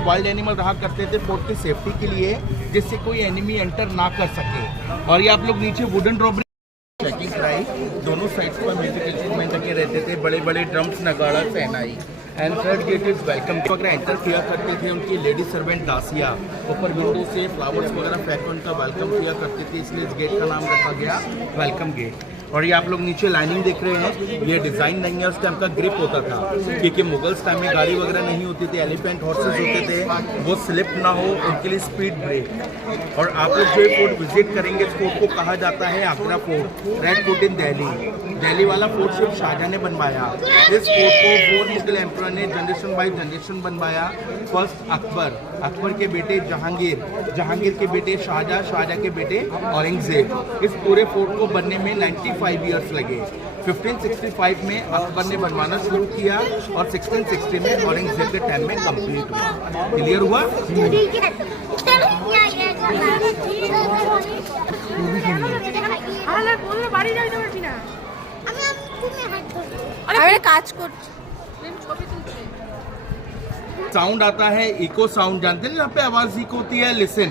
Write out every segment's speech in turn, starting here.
में wild animal रहा करते थे फोर्ट की सेफ्टी के लिए, जिससे कोई एनिमी एंटर ना कर सके। और ये आप लोग नीचे वुडन ड्रॉबरी चेकिंग कराई, दोनों साइड्स पर म्यूजिक इंस्ट्रूमेंट लगे रहते थे, बड़े बड़े ड्रम्स, नगाड़ा, सहनाई। And third gate is welcome. वगैरह एंटर किया करते थे उनकी लेडी सर्वेंट दासिया, ऊपर विंडो से फ्लावर्स वगैरह फेंक उनका वेलकम किया करते थे, इसलिए इस गेट का नाम रखा गया वेलकम गेट। और ये आप लोग नीचे लाइनिंग देख रहे हैं, ये डिज़ाइन नहीं है, उस टाइम का ग्रिप होता था, क्योंकि मुगल्स टाइम में गाड़ी वगैरह नहीं होती थी, एलिफेंट हॉर्सेस होते थे, वो स्लिप ना हो उनके लिए स्पीड ब्रेक। और आप लोग जो फोर्ट विजिट करेंगे, इस फोर्ट को कहा जाता है आगरा फोर्ट, रेड फोर्ट इन दिल्ली। दिल्ली वाला फोर्ट सिर्फ शाहजहाँ ने बनवाया। इस फोर्ट को 4 मुगल एम्परर ने जनरेशन बाई जनरेशन बनवाया। फर्स्ट अकबर, अकबर के बेटे जहांगीर, जहांगीर के बेटे शाहजहाँ, शाहजहाँ के बेटे औरंगजेब। इस पूरे फोर्ट को बनने में 95 ईयर्स लगे। 1565 में अकबर ने बनवाना शुरू किया और 1660 में औरंगजेब के टाइम में कंप्लीट हुआ। क्लियर हुआ? साउंड आता है इको साउंड, जानते हैं जहाँ पे आवाज इको होती है, लिसन,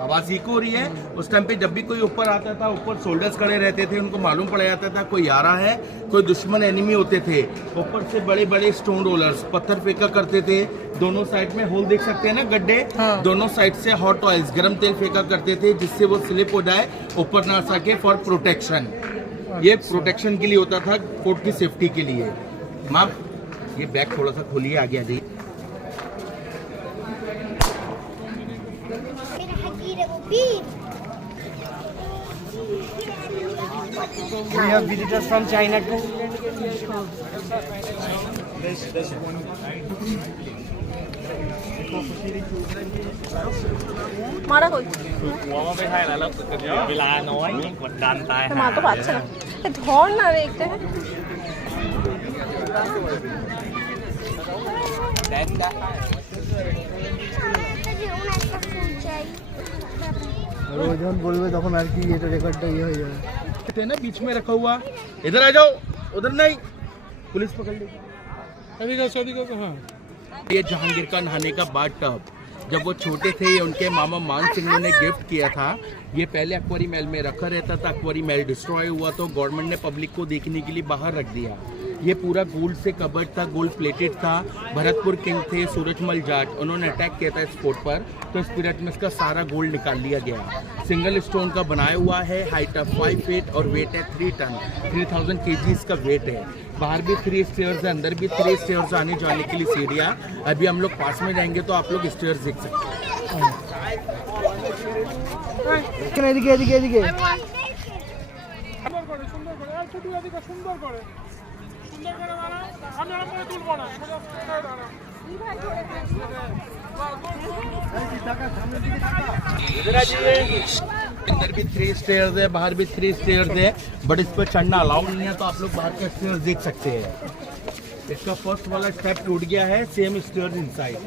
आवाज इको हो रही है। उस टाइम पे जब भी कोई ऊपर आता था, ऊपर सोल्जर्स खड़े रहते थे, उनको मालूम पड़ जाता था कोई आ रहा है, कोई दुश्मन एनिमी होते थे। ऊपर से बड़े बड़े स्टोन रोलर्स पत्थर फेंका करते थे, दोनों साइड में होल देख सकते हैं ना, गड्ढे, हाँ। दोनों साइड से हॉट ऑयल्स, गर्म तेल फेंका करते थे, जिससे वो स्लिप हो जाए, ऊपर ना सके, फॉर प्रोटेक्शन। ये प्रोटेक्शन के लिए होता था, फोर्ट की सेफ्टी के लिए। माँ ये बैग थोड़ा सा खोलिए, आगे आ जाइए। We have visitors from China too.มาแล้วคุณ หัวมันไม่ใช่แล้วแล้วเวลาน้อยกดดันตาย มาก็บัดใช่ไหมแต่ถอนอะไรอีกได้ যখন বলবে তখন আর কি এটা রেকর্ডটা ইয়ে হয়ে যাবে। ना बीच में रखा हुआ, इधर आ जाओ, उधर नहीं, पुलिस पकड़ लेगी। हाँ। ये जहांगीर का नहाने का बाथ टब, जब वो छोटे थे उनके मामा मान सिंह ने गिफ्ट किया था। ये पहले अकबरी महल में रखा रहता था, अकबरी महल डिस्ट्रॉय हुआ तो गवर्नमेंट ने पब्लिक को देखने के लिए बाहर रख दिया। ये पूरा गोल्ड से कवर्ड था, गोल्ड प्लेटेड था। भरतपुर किंग थे सूरजमल जाट, उन्होंने अटैक किया था इस फोर्ट पर, तो इस पीरियड में इसका सारा गोल्ड निकाल लिया गया। सिंगल स्टोन का बनाया हुआ है, हाइट ऑफ 5 फीट और वेट है 3 टन, 3000 kg इसका वेट है। बाहर भी 3 स्टेयर्स है, अंदर भी 3 स्टेयर्स, आने जाने के लिए सीढ़ियाँ। अभी हम लोग पास में जाएंगे तो आप लोग स्टेयर्स देख सकते हैं। अंदर भी 3 स्टेयर्स है, बाहर भी 3 स्टेयर्स है, बट इस पर चढ़ना अलाउ नहीं है, तो आप लोग बाहर का स्टेयर्स देख सकते हैं। इसका फर्स्ट वाला स्टेप टूट गया है, सेम स्टेयर्स इनसाइड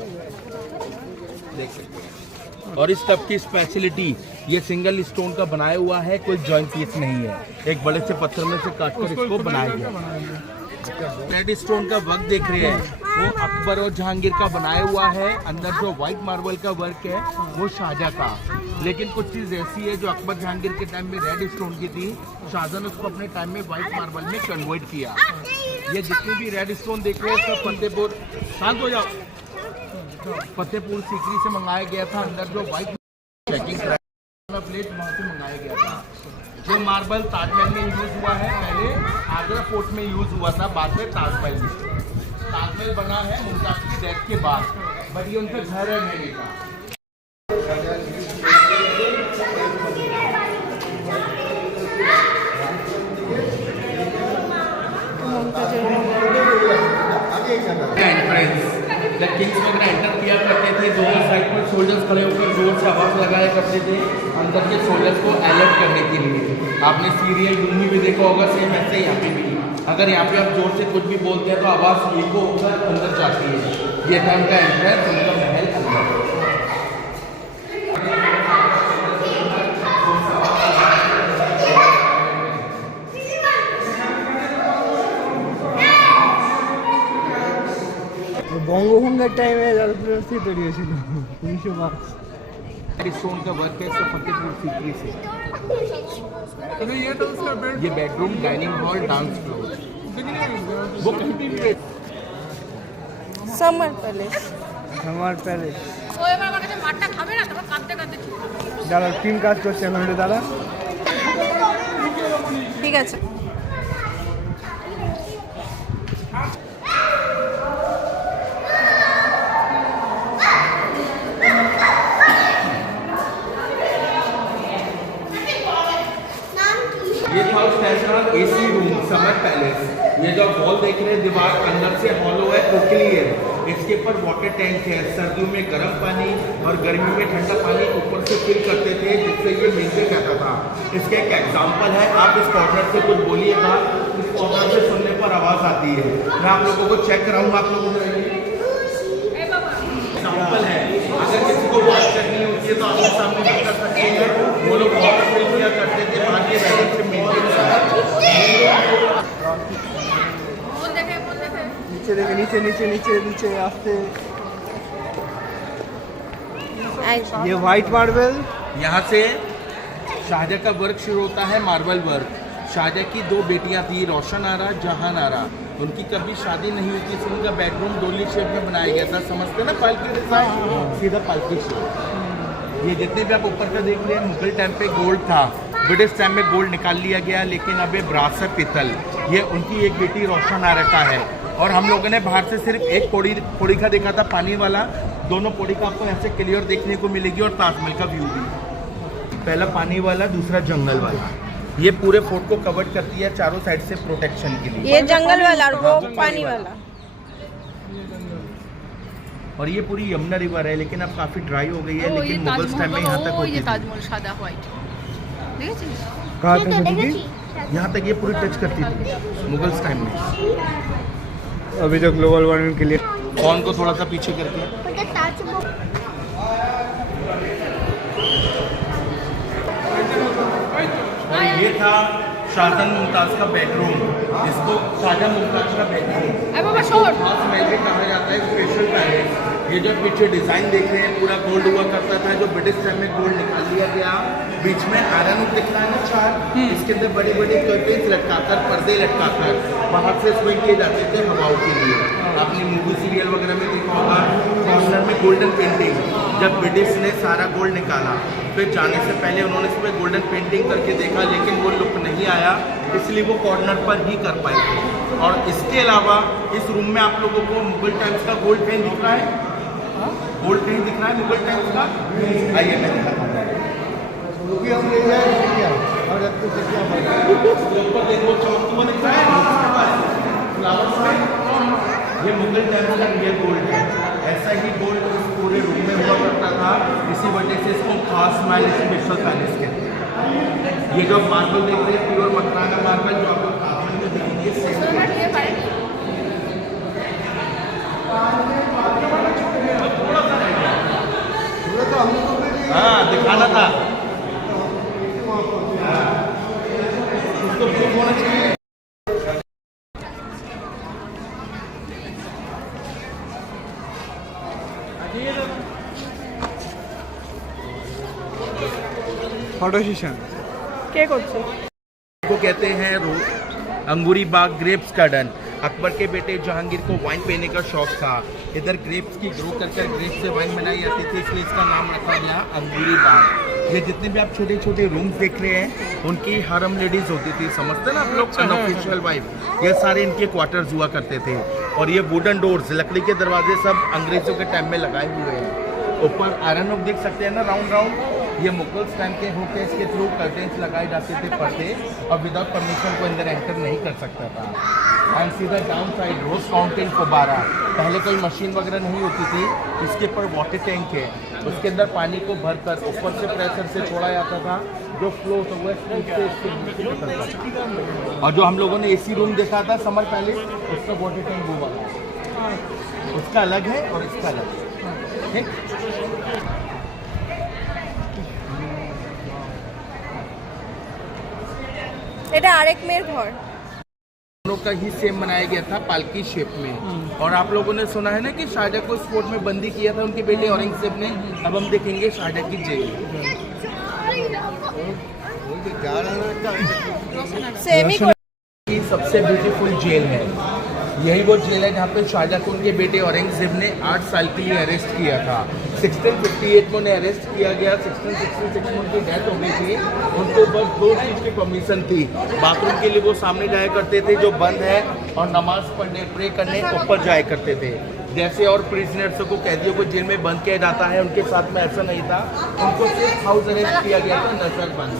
देख सकते हैं। और इस टब की स्पेशलिटी, ये सिंगल स्टोन का बनाया हुआ है, कोई जॉइंट पीस नहीं है, एक बड़े से पत्थर में से काटकर इसको बनाया गया। रेड स्टोन का वर्क देख रहे हैं, वो अकबर और जहांगीर का बनाया हुआ है। अंदर जो व्हाइट मार्बल का वर्क है वो शाहजहाँ का, लेकिन कुछ चीज़ ऐसी है जो अकबर जहांगीर के टाइम में रेड स्टोन की थी, शाहजहाँ ने उसको अपने टाइम में व्हाइट मार्बल में कन्वर्ट किया। ये जितने भी रेड स्टोन देख रहे हैं सब फतेहपुर, शांत हो जाओ, फतेहपुर सीकरी से मंगाया गया था। अंदर जो व्हाइट चेकिंग प्लेट वहाँ से मंगाया गया था। जो मार्बल ताजमहल में यूज हुआ है, पहले आगरा फोर्ट में यूज हुआ था, बाद में ताजमहल में। ताजमहल बना है मुमताज की डेथ के बाद, बट ये उनका घर है मेरे का। जब किंग्स वगैरह एंटर किया करते थे, दोनों साइड पर सोल्जर्स खड़े होकर जोर से आवाज़ लगाया करते थे अंदर के सोल्जर्स को अलर्ट करने के लिए। आपने सीरियल मूवी भी देखा होगा, सेम ऐसे यहाँ पे भी, अगर यहाँ पे आप जोर से कुछ भी बोलते हैं तो आवाज़ इको होकर अंदर जाती है। ये था उनका एंट्रेंस, उनका महल अंदर। তখনকার টাইমে রাজপ্রাসাদ তৈরি হয়েছিল 1905। स्टोन का वर्क है सब फतेहपुर सीकरी से। ये bedroom, dining hall, dance floor, वो कहीं भी नहीं। Summer palace. আমার প্যালেস দাদা টিম কাজ করছে ওখানে দাদা। ঠিক আছে। ये था central AC room summer palace. ये जो वॉल देख रहे हैं दीवार अंदर से हॉलो है, खोखली है। इसके ऊपर वाटर टैंक है, सर्दियों में गर्म पानी और गर्मी में ठंडा पानी ऊपर से फिल करते थे जिससे ये मेंटेन रहता था। इसका एक एग्जांपल है, आप इस कॉर्नर से कुछ बोलिएगा, इस कॉर्नर से सुनने पर आवाज़ आती है। मैं आप लोगों को चेक कराऊंगा, आप लोगों को एग्जाम्पल है। अगर किसी को बात करनी होती है तो आप लोग सामने बात कर सकते हैं। वो लोग वाटर फिल किया करते थे, बाकी वैसे से मेंटेन নিচে দেখে নিচে নিচে নিচে নিচে আসতে ये व्हाइट मार्बल। यहाँ से शाहजहाँ का वर्क शुरू होता है, मार्बल वर्क। शाहजहाँ की 2 बेटियाँ थी, रोशन आरा, जहान आरा। उनकी कभी शादी नहीं हुई थी, उनका बेडरूम डोली शेप में बनाया गया था। समझते ना पालकी डिजाइन, सीधा पालकी शेप। ये जितने भी आप ऊपर का देख रहे हैं, मुगल टाइम पे गोल्ड था, ब्रिटिश टाइम में गोल्ड निकाल लिया गया, लेकिन अब ये ब्रास है, पितल। ये उनकी एक बेटी रोशन आरा का है। और हम लोगों ने बाहर से सिर्फ एक पौड़ी का देखा था, पानी वाला। दोनों पौड़ी का आपको ऐसे क्लियर देखने को मिलेगी, और ताजमहल का व्यू भी। पहला पानी वाला, दूसरा जंगल वाला। ये पूरे फोर्ट को कवर करती है चारों साइड से प्रोटेक्शन के लिए। ये जंगल वाला और वो पानी वाला। और ये पूरी यमुना रिवर है, लेकिन अब काफी ड्राई हो गई है, लेकिन मुगल्स टाइम में यहाँ तक होती थी। ताजमहल सादा व्हाइट कहाँ तक होती थी? यहाँ तक ये पूरी टच करती थी मुगल्स टाइम में। अभी तो ग्लोबल वार्मिंग के लिए कौन को थोड़ा सा पीछे करके। और ये था शाहजहां मुमताज का बेडरूम, जिसको शाहजहां मुमताज का बेडरूम खास महल भी कहा जाता है, स्पेशल पैलेस। ये जो पीछे डिजाइन देख रहे हैं पूरा गोल्ड हुआ करता था, जो ब्रिटिश टाइम में गोल्ड निकाल लिया गया। बीच में आयरन दिख रहा है ना 4, इसके अंदर बड़ी बड़ी कर्टेन्स लटकाकर, पर्दे लटकाकर बाहर से स्विंग किए जाते थे हवाओं के लिए। आपने मूवी सीरियल वगैरह में देखा होगा, कॉर्नर में गोल्डन पेंटिंग। जब ब्रिटिश ने सारा गोल्ड निकाला, फिर जाने से पहले उन्होंने इस पर गोल्डन पेंटिंग करके देखा, लेकिन वो लुक नहीं आया, इसलिए वो कॉर्नर पर ही कर पाए थे। और इसके अलावा इस रूम में आप लोगों को मुगल टाइम्स का गोल्ड पेन दिख रहा है, गोल्ड पेन दिख रहा है मुगल टाइम्स का। आइए मैं दिखाता हूँ। ऊपर देखो चमकता दिख रहा है फ्लावर्स में, ये मुगल टाइम्स का रियल गोल्ड है। ऐसा ही गोल्ड इस पूरे रूम में हुआ करता था, इसी वजह से इसको खास महल स्पेशल पैलेस कहते हैं। ये जो मार्बल देख रहे हैं, प्योर मकराना मार्बल, जो आपको ताजमहल में दिखेंगे, सेम थोड़ा सा रह गया। हाँ, दिखाना था उसको, प्रूफ होना चाहिए। फोटो सेशन কে করছে? को कहते हैं अंगूरी बाग, ग्रेप्स गार्डन। अकबर के बेटे जहांगीर को वाइन पीने का शौक था। इधर ग्रेप्स की ग्रो कर ग्रेप्स से वाइन बनाई जाती थी, इसलिए इसका नाम रखा गया अंगूरी बाग। ये जितने भी आप छोटे छोटे रूम्स देख रहे हैं, उनकी हरम लेडीज होती थी, समझते ना आप लोग, अनऑफिशियल वाइफ। ये सारे इनके क्वार्टर्स हुआ करते थे। और ये वुडन डोर्स, लकड़ी के दरवाजे सब अंग्रेजों के टाइम में लगाए हुए हैं। ऊपर आयरन ऑफ देख सकते हैं ना, राउंड राउंड, ये मुगल्स टाइम के होके इसके थ्रू कर्टेंस लगाए जाते थे, पर्दे, और विदाउट परमिशन को अंदर एंटर नहीं कर सकता था। एंड सीधा डाउन साइड रोज फाउंटेन फुब्बारा, पहले कोई मशीन वगैरह नहीं होती थी, इसके ऊपर वाटर टैंक है, उसके अंदर पानी को भरकर ऊपर से प्रेशर से छोड़ा जाता था, जो फ्लो होता हुआ और जो हम लोगों ने एसी रूम देखा था समर पैलेस, उसका वाटर टैंक वो वाला, उसका अलग है और इसका अलग है। ठीक, এটা আরেক মেয়ের ঘর। दोनों का ही सेम बनाया गया था पालकी शेप में। और आप लोगों ने सुना है ना कि शाहजहां को स्पोर्ट में बंदी किया था उनके बेटे औरंगजेब ने। अब हम देखेंगे शाहजहां की जेल। सेमी की सबसे ब्यूटीफुल जेल है, यही वो जेल है जहाँ पे शाहजहां को उनके बेटे औरंगजेब ने 8 साल के लिए अरेस्ट किया था। 1658 में उन्हें अरेस्ट किया गया। 1666 में उनकी डेथ हो गई थी। उनको बस 2 चीज़ की परमिशन थी, बाथरूम के लिए वो सामने जाया करते थे जो बंद है, और नमाज पढ़ने प्रे करने ऊपर जाया करते थे। जैसे और प्रिजनर्स को, कैदियों को जेल में बंद किया जाता है, उनके साथ में ऐसा नहीं था। उनको सिर्फ हाउस अरेस्ट किया गया था नजरबंद।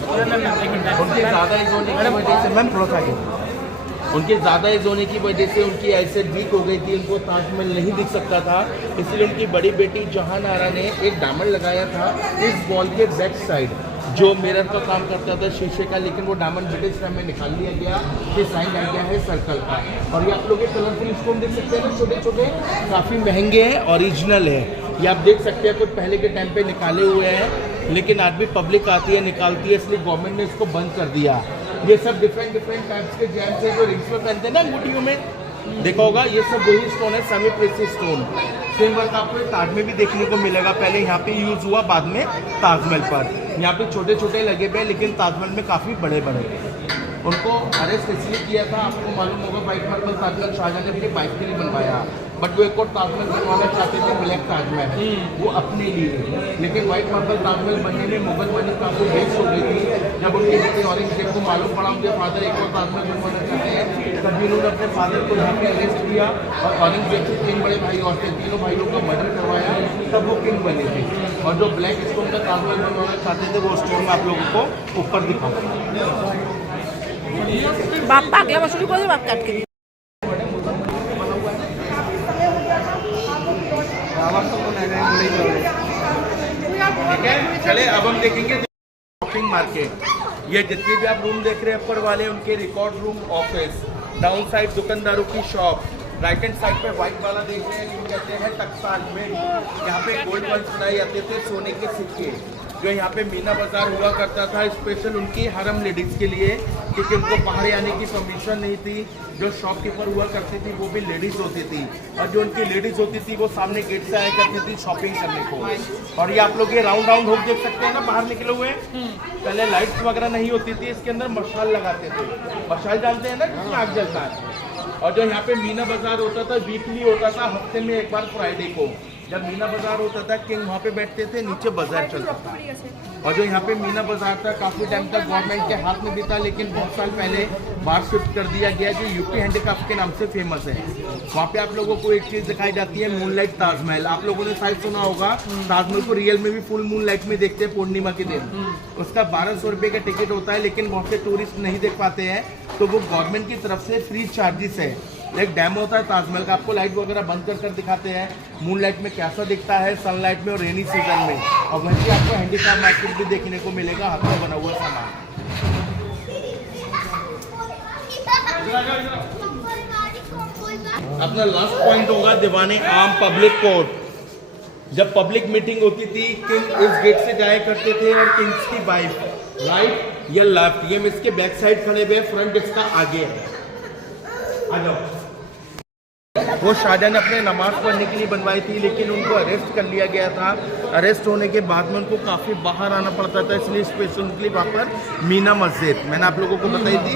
उनके ज़्यादा एज होने की वजह से मैम थोड़ा सा उनके ज़्यादा एज होने की वजह से उनकी आईसाइट वीक हो गई थी, उनको ताजमहल नहीं दिख सकता था। इसलिए उनकी बड़ी बेटी जहान आरा ने एक डायमंड लगाया था इस वॉल के बैक साइड, जो मिरर का काम करता था, शीशे का, लेकिन वो डायमंड ब्रिटिश टाइम में निकाल लिया गया। ये साइन आ गया है सर्कल का। और ये आप लोग कलरफुल स्टोन देख सकते हैं ना, छोटे छोटे, काफ़ी महंगे हैं, ओरिजिनल है। ये आप देख सकते हैं कुछ पहले के टाइम पे निकाले हुए हैं, लेकिन आज भी पब्लिक आती है निकालती है, इसलिए गवर्नमेंट ने इसको बंद कर दिया। ये सब डिफरेंट टाइप्स के जेम्स है जो रिंग्स में पहनते हैं ना अंगूठियों में, देखा होगा। ये सब वही स्टोन है, semi precious stone. Same work आपको ताज में भी देखने को मिलेगा। पहले यहाँ पे यूज हुआ, बाद में ताजमहल पर। यहाँ पे छोटे छोटे लगे हुए, लेकिन ताजमहल में काफ़ी बड़े बड़े। उनको अरेस्ट इसलिए किया था, आपको मालूम होगा, व्हाइट मार्बल ताजमहल शाहजहां ने अपनी वाइफ के लिए बनवाया, बट वो एक और ताजमहल बनवाना चाहते थे, ब्लैक ताजमहल, वो अपने लिए। लेकिन व्हाइट मार्बल ताजमहल बनने में मुगल मनी काफ़ी वेस्ट हो गई थी। जब उनके बेटे औरंगजेब को मालूम पड़ा उनके फादर एक और ताजमहल बनवाना चाहते हैं, तभी उन्होंने अपने फादर को यहाँ पे अरेस्ट किया और औरंगजेब से 3 बड़े भाई और थे, तीनों भाइयों का मर्डर करवाया, तब वो किंग बने थे। और जो ब्लैक स्टोन का ताजमहल बनवाना चाहते थे, वो स्टोन में आप लोगों को ऊपर दिखाऊंगा। বাপ্পা আগলা বছরই করে বাপ কাটকে দিই। ठीक है, चले अब हम देखेंगे शॉपिंग मार्केट। ये जितने भी आप रूम देख रहे हैं ऊपर वाले, उनके record room, office, down side दुकानदारों की शॉप, राइट हैंड साइड पे व्हाइट वाला देख रहे हैं, कहते हैं टकसाल में। यहाँ पे गोल्ड वंस बनाए जाते थे, सोने के सिक्के, जो यहाँ पे मीना बाजार हुआ करता था स्पेशल उनकी हरम लेडीज़ के लिए, क्योंकि उनको बाहर आने की परमिशन नहीं थी। जो शॉपकीपर हुआ करती थी वो भी लेडीज़ होती थी, और जो उनकी लेडीज़ होती थी वो सामने गेट से आया करती थी शॉपिंग करने को। और ये आप लोग ये राउंड हुक देख सकते हैं ना, बाहर निकले हुए। पहले लाइट्स वगैरह नहीं होती थी, इसके अंदर मशाल लगाते थे। मशाल जानते हैं ना, किसमें आग जलता है। और जो यहाँ पे मीना बाजार होता था, वीकली होता था, हफ्ते में एक बार फ्राइडे को। जब मीना बाजार होता था, किंग वहाँ पे बैठते थे, नीचे बाजार चलता था। और जो यहाँ पे मीना बाजार था, काफ़ी टाइम तक गवर्नमेंट के हाथ में भी था, लेकिन बहुत साल पहले बाहर शिफ्ट कर दिया गया, जो यूपी हैंडीक्राफ्ट के नाम से फेमस है। वहाँ पे आप लोगों को एक चीज़ दिखाई जाती है, मूनलाइट ताजमहल। आप लोगों ने शायद सुना होगा, ताजमहल को रियल में भी फुल मूनलाइट में देखते हैं पूर्णिमा के दिन। उसका 1200 रुपये का टिकट होता है, लेकिन बहुत से टूरिस्ट नहीं देख पाते हैं, तो वो गवर्नमेंट की तरफ से फ्री चार्जेस है। एक डैम होता है ताजमहल का, आपको लाइट वगैरह बंद कर दिखाते हैं मूनलाइट में कैसा दिखता है, सनलाइट में और रेनी सीजन में। और वहीं आपको हैंडीक्राफ्ट मार्केट भी देखने को मिलेगा, हाथ में बना हुआ सामान। अपना लास्ट पॉइंट होगा दीवाने आम पब्लिक कोर्ट। जब पब्लिक मीटिंग होती थी, किंग इस गेट से जाया करते थे, और किंग्स की वाइफ राइट या लेफ्ट। ये इसके बैक साइड खड़े हुए, फ्रंट इसका आगे है। आ जाओ। वो शाहजहां ने अपने नमाज पढ़ने के लिए बनवाई थी, लेकिन उनको अरेस्ट कर लिया गया था। अरेस्ट होने के बाद में उनको काफ़ी बाहर आना पड़ता था, इसलिए स्पेशल उनके लिए वहाँ पर मीना मस्जिद मैंने आप लोगों को बताई थी।